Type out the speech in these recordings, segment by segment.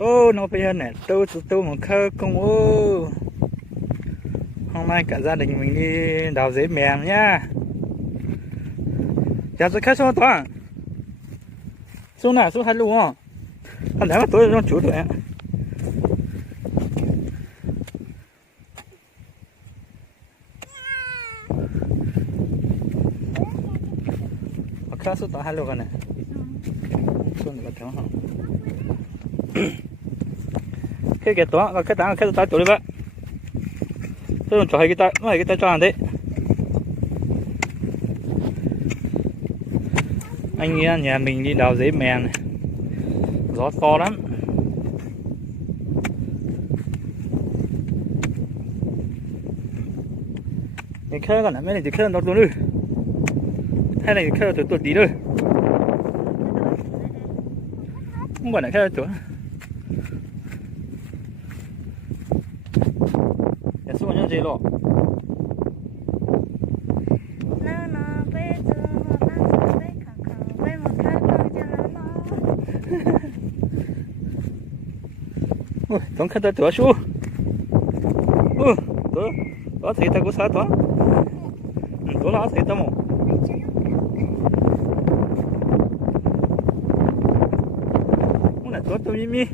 Ô nó bây giờ này tôi một khơi công ô. Hôm nay cả gia đình mình đi đào giấy mèn nhá. Chào tôi khách xuống toàn. Xuống nào xuống hai luôn không? Anh để mà tôi nó chủ được. Khách xuống toàn hai luôn cái này. Xuống được cái không? cái toán và cái tán chỗ đi vậy. Tôi cho hai cái tay cho anh đấy. Anh nghĩ nhà mình đi đào giấy mèn này. Gió to lắm. Cái khơi còn lại mấy này thì khơi nó tuột đi. Hay là khơi tuột tí thôi. Không phải là khơi tuột. Để xuống nhau gì rồi. Ôi, tổng khách ta tuổi xuống. Đó thì ta cũng sao đó. Đó là thì ta một. Muốn là tôi mi.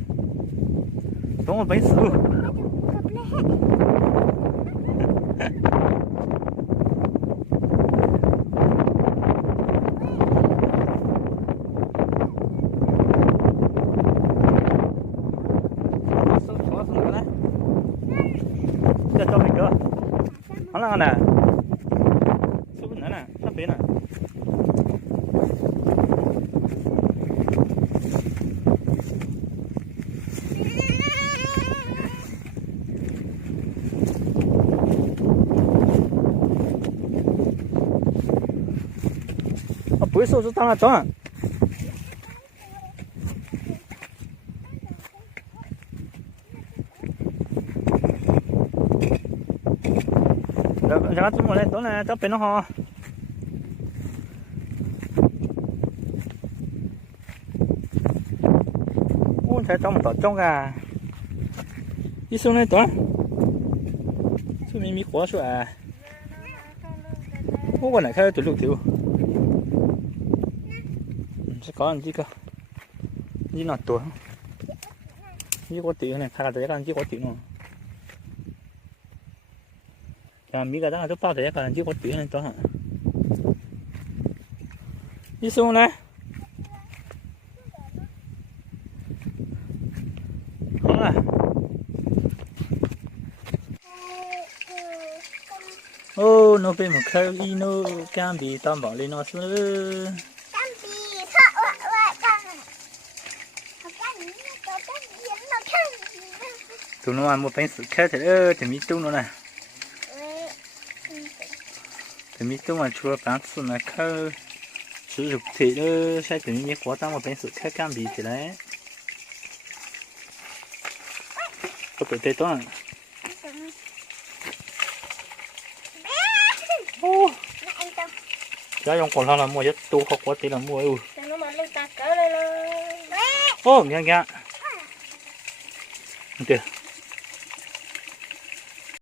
Tổng một bánh sữa. Cho mình cơ. Nó là nè. Số nữa nè, sắp đến nè. Buổi sáng chúng ta là chọn. Jangan cuma lihat tu lah, capek noh. Oh, saya trong tọt trong à. Đi xuống này toán. Xuống mi khóa xuống à. Oh, còn lại khai tụi lục thiếu. Sẽ có làm gì cơ? Gì nọ tuổi? Gì có tiền này, khai là tới cái gì có tiền nữa. Mỹ cái đó là rất bao đấy, còn chỉ có tiền này cho hả? Đi xuống này. Không à? Ô, nó bên một khâu đi nó cam bị tao bỏ lên nó xuống. Tụi nó ăn một bánh sữa khác thì Mỹ tung nó này. Thì mình tôi mà chua bán xuống là khơi sử dụng thì đó sẽ tự nhiên quá tăng một bên sự khác cam bị thì đấy có tự tế toán giá dùng còn là mua nhất tu học quá tí là mua ô nghe nghe được